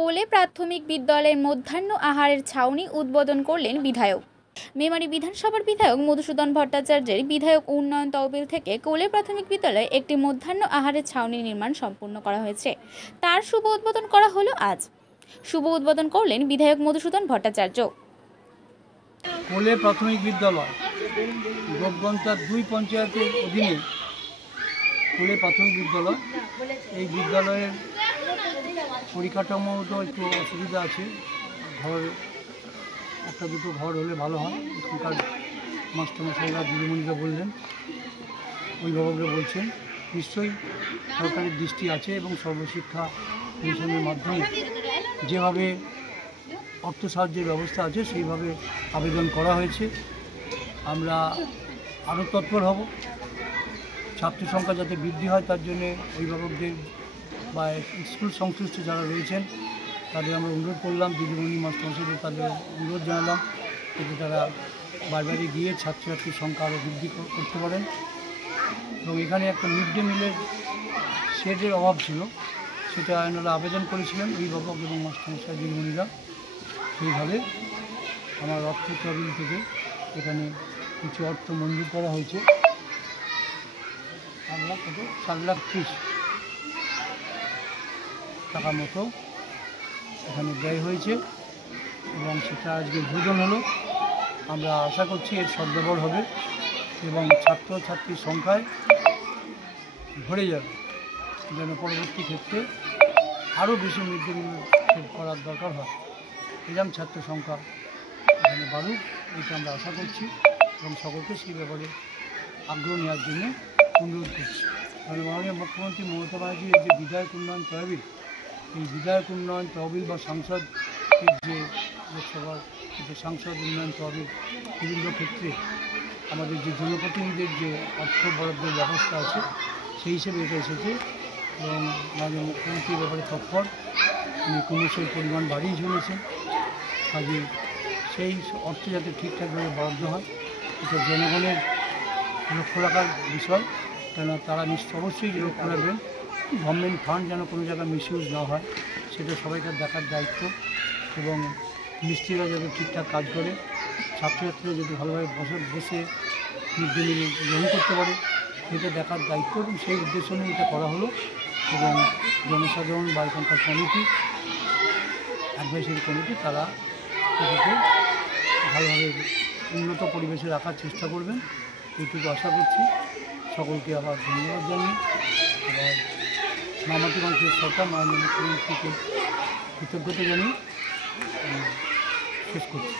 কোলে প্রাথমিক বিদ্যালয়ের মধ্যাহ্ন আহারের ছাউনি উদ্বোধন করলেন বিধায়ক। মেমারি বিধানসভার বিধায়ক মধুসূদন ভট্টাচার্যের বিধায়ক উন্নয়ন তহবিল থেকে কোলে প্রাথমিক বিদ্যালয়ে একটি মধ্যাহ্ন আহারের ছাউনি নির্মাণ সম্পূর্ণ করা হয়েছে। তার শুভ উদ্বোধন করা হলো আজ। শুভ উদ্বোধন করলেন বিধায়ক মধুসূদন ভট্টাচার্য। কোলে প্রাথমিক বিদ্যালয় গোপগঞ্জের 2 পঞ্চায়েতের অধীনে কোলে প্রাথমিক বিদ্যালয়, এই বিদ্যালয়ের পরিকাঠামো তো একটু অসুবিধা আছে। ঘর একটা দুটো ঘর হলে ভালো হয়। এখানকার মাস্টারমশাইরা দিদিমণিরা বললেন, অভিভাবকরা বলছেন, নিশ্চয়ই সরকারের দৃষ্টি আছে এবং সর্বশিক্ষা মিশনের মাধ্যমে যেভাবে অর্থ সাহায্যের ব্যবস্থা আছে সেইভাবে আবেদন করা হয়েছে। আমরা আরও তৎপর হব। ছাত্র সংখ্যা যাতে বৃদ্ধি হয় তার জন্য অভিভাবকদের বা স্কুল সংশ্লিষ্ট যারা রয়েছেন তাদের আমরা অনুরোধ করলাম, দিদিমণি মাস্টারমশাইদের তাদের অনুরোধ জানালাম যাতে তারা বারবারই গিয়ে ছাত্রছাত্রীর সংখ্যা আরও বৃদ্ধি করতে পারেন। এবং এখানে একটা মিড ডে মিলের শেডের অভাব ছিল, সেটা এনারা আবেদন করেছিলেন অভিভাবক এবং মাস্টারমশাই দিদিমণিরা। সেইভাবে আমার অর্থ তহবিল থেকে এখানে কিছু অর্থ মঞ্জুর করা হয়েছে। 7,30,000 টাকা মতো এখানে ব্যয় হয়েছে এবং সেটা আজকে উদ্বোধন হলো। আমরা আশা করছি এর সদ্ব্যবহার হবে এবং ছাত্রছাত্রীর সংখ্যায় ভরে যাবে, যেন পরবর্তী ক্ষেত্রে আরও বেশি মিড ডে মিল করার দরকার হয়। এরকম ছাত্র সংখ্যা এখানে বাড়ুক, এটা আমরা আশা করছি এবং সকলকে সেই ব্যাপারে আগ্রহ নেওয়ার জন্য অনুরোধ করছি। কারণ মাননীয় মুখ্যমন্ত্রী মমতা ব্যানার্জির যে বিধায়ক উন্নয়ন তহবিল, এই বিধায়ক উন্নয়ন তহবিল বা সাংসদ যে লোকসভার যে সাংসদ উন্নয়ন তহবিল বিভিন্ন ক্ষেত্রে আমাদের যে জনপ্রতিনিধিদের যে অর্থ বরাদ্দের ব্যবস্থা আছে সেই হিসেবে এটা এসেছে এবং মাননীয় মুখ্যমন্ত্রীর ব্যাপারে তৎপর, তিনি ক্রমশই পরিমাণ বাড়িয়ে চলেছেন। কাজে সেই অর্থ যাতে ঠিকঠাকভাবে বরাদ্দ হয় এটা জনগণের লক্ষ্য রাখার বিষয়, কেননা তারা অবশ্যই লক্ষ্য রাখবেন গভর্নমেন্ট ফান্ড যেন কোনো জায়গায় মিসইউজ না হয়, সেটা সবাইকার দেখার দায়িত্ব। এবং মিস্ত্রিরা যাতে ঠিকঠাক কাজ করে, ছাত্রছাত্রীরা যদি ভালোভাবে বসে মিড ডে মিল গ্রহণ করতে পারে সেটা দেখার দায়িত্ব এবং সেই উদ্দেশ্য নিয়ে এটা করা হলো। এবং জনসাধারণ বা এখানকার কমিটি, অ্যাডভাইসারি কমিটি, তারা এটাকে ভালোভাবে উন্নত পরিবেশে রাখার চেষ্টা করবেন, এইটুকু আশা করছি। সকলকে আবার ধন্যবাদ জানিয়ে আবার মামাটি মানুষের সরকার মাননীয় মুখ্যমন্ত্রীকে কৃতজ্ঞতা জানিয়ে শেষ করছি।